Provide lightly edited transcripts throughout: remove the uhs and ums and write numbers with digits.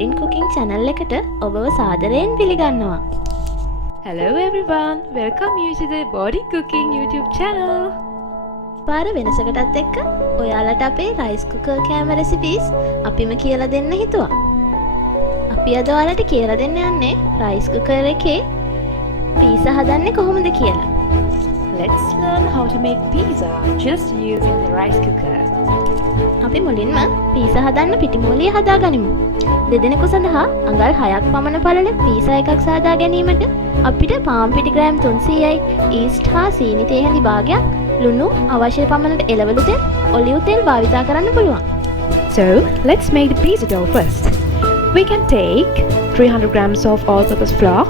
modern cooking channel එකට ඔබව සාදරයෙන් පිළිගන්නවා. Hello everyone, welcome you to the Body Cooking YouTube channel. පාර වෙනසකටත් එක්ක ඔයාලට අපේ rice cooker කෑම recipes අපිම කියලා දෙන්න හිතුවා. අපි අද ඔයාලට කියලා දෙන්න යන්නේ rice cooker එකේ pizza හදන්නේ කොහොමද කියලා. Let's learn how to make pizza just using the rice cooker. අපි මුලින්ම pizza හදන්න පිටිමූලිය හදාගනිමු. දෙදෙනෙකු සඳහා අඟල් 6ක් පමණ පළල pizza එකක් සාදා ගැනීමට අපිට පාන් පිටි ග්‍රෑම් 300යි, ඊස්ට් හා සීනි තේ හැඳි භාගයක්, ලුණු අවශ්‍ය පමණට එළවලු තෙල්, ඔලිව් තෙල් භාවිතා කරන්න පුළුවන්. So, let's make the pizza dough first. We can take 300 grams of all-purpose flour,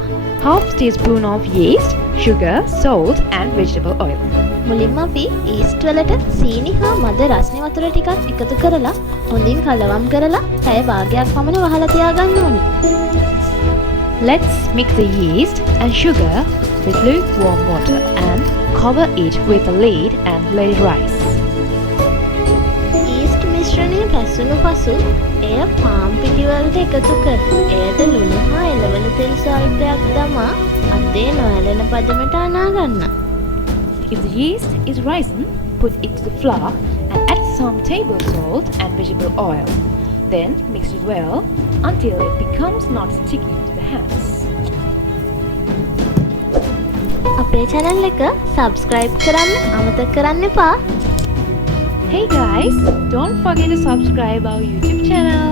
half teaspoon of yeast, sugar, salt and vegetable oil. මුලින්ම අපි ඊස්ට් වලට සීනි හා මද රස්නේ වතුර ටිකක් එකතු කරලා හොඳින් කලවම් කරලා පැය භාගයක් පමණ වහලා තියාගන්න ඕනේ. Let's mix the yeast and sugar with lukewarm water and cover it with a lid and let it rise. Yeast මිශ්‍රණය පැසුණු පසු එය පාන් පිටි වලට එකතු කර එයට ලුණු හා එළවලු තෙල් ස්වල්පයක් දමා අතේ නොඇලෙන පදමට අනා ගන්න. If the yeast is risen, put it to the flour and add some table salt and vegetable oil. Then mix it well until it becomes not sticky to the hands. අපේ channel එක subscribe කරන්න අමතක කරන්න එපා. Hey guys, don't forget to subscribe our YouTube channel.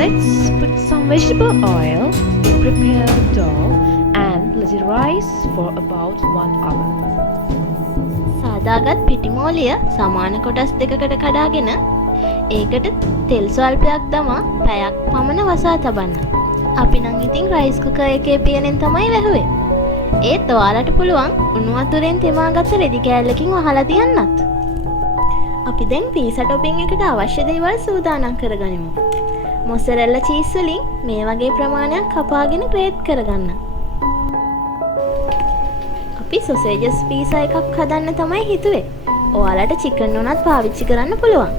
Let's put some vegetable oil, prepare dough and let it rise for about 1 hour. සාදාගත් පිටිමෝලිය සමාන කොටස් දෙකකට කඩාගෙන ඒකට තෙල් ස්වල්පයක් දමා පැයක් පමණ වසා තබන්න. අපි නම් ඉතින් රයිස් කුකර් එකේ පියනෙන් තමයි වැහුවේ. ඒත් ඔයාලට පුළුවන් උණු වතුරෙන් තෙමාගත්ත රෙදි කෑල්ලකින් වහලා තියන්නත්. අපි දැන් පීසා ටොපින් එකට අවශ්‍ය දේවල් සූදානම් කරගනිමු. මොසරෙල්ලා චීස් වලින් මේ වගේ ප්‍රමාණයක් කපාගෙන ග්‍රේට් කරගන්න. අපි සොසේජස් පීසා එකක් හදන්න තමයි හිතුවේ. ඔයාලට චිකන් උනත් පාවිච්චි කරන්න පුළුවන්.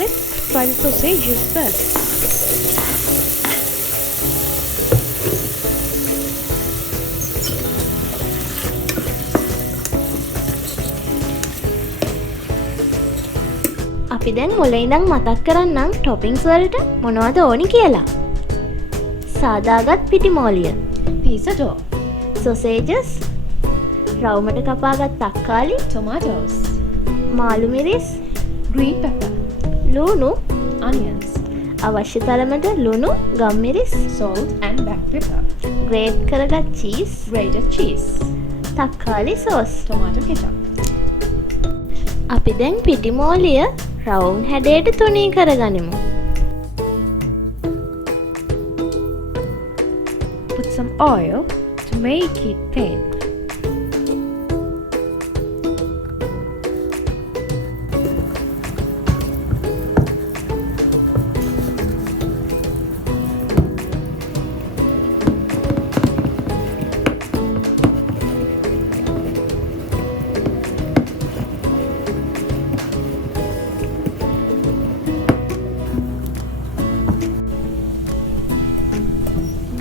Let's fry the sausages first. අපි දැන් මුලින් ඉඳන් මතක් කරන්නම් ටොපින්ග්ස් වලට මොනවද ඕනි කියලා. සාදාගත් පිටිමෝලිය, Pizza dough, sausages, රවුමට කපාගත් තක්කාලි, tomatoes, මාළු මිරිස්, green pepper, ලුණු, onions, අවශ්‍ය තරමට ලුණු, ගම්මිරිස්, salt and black pepper, grate කරගත් චීස්, grated cheese, තක්කාලි සෝස්. tomato ketchup. අපි දැන් පිටිමෝලිය රවුම් හැඩයට තුනී කරගනිමු. Put some oil to make it thin.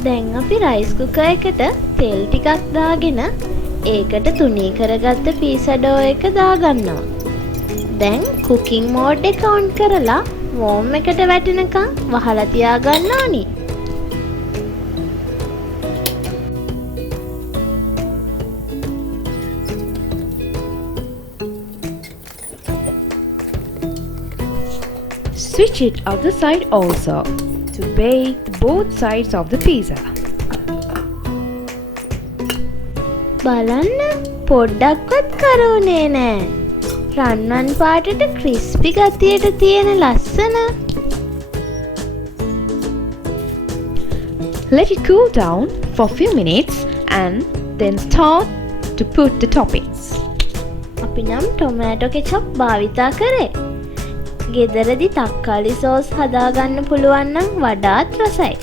දැන් අපි රයිස් කුකර් එකට තෙල් ටිකක් දාගෙන ඒකට තුනී කරගත්ත පීසා ඩෝ එක දාගන්නවා. දැන් කුකින් මෝඩ් එක ඔන් කරලා වෝම් එකට වැටෙනකන් වහලා තියාගන්න ඕනි. Switch it other side also to bake both sides of the pizza. බලන්න පොඩ්ඩක්වත් කරුණේ නෑ. රන්වන් පාටට ක්‍රිස්පි ගතියට තියෙන ලස්සන. Let it cool down for a few minutes and then start to put the toppings. අපි නම් ටොමෑටෝ කෙචප් භාවිතා කරේ. ගෙදරදි තක්කාලි සෝස් හදාගන්න පුළුවන් නම් වඩාත් රසයි.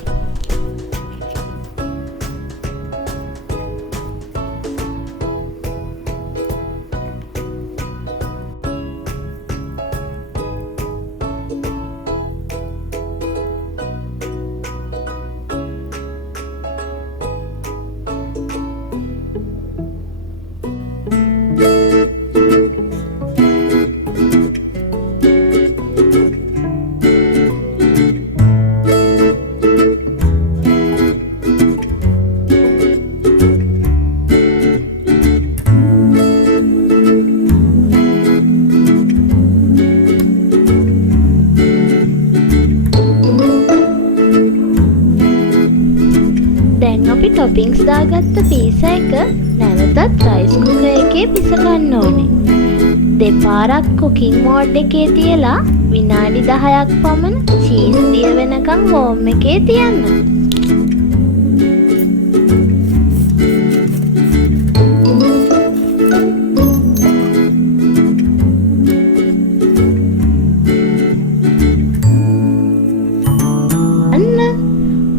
අපි ටොපින්ග්ස් දාගත්ත පීසා එක නැවතත් රයිස් කුකර් එකේ පිස ගන්න ඕනේ. දෙපාරක් කුකින් මෝඩ් එකේ තියලා විනාඩි 10ක් පමණ චීස් දිය වෙනකන් වෝම් එකේ තියන්න.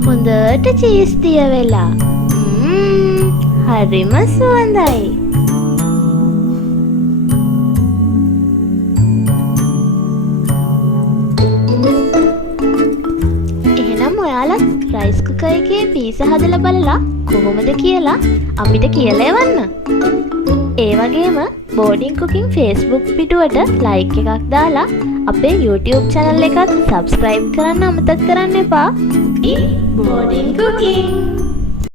හොඳට චීස් දිය වෙලා. හරිම සුවඳයි. එහෙනම් ඔයාලා රයිස් කුකර් එකේ පීසා හදලා බලලා කොහොමද කියලා අපිට කියලා එවන්න. ඒ වගේම බෝඩින් කුකින් Facebook පිටුවට ලයික් එකක් දාලා අපේ YouTube channel එකත් subscribe කරන්න අමතක කරන්න එපා. Boarding cooking.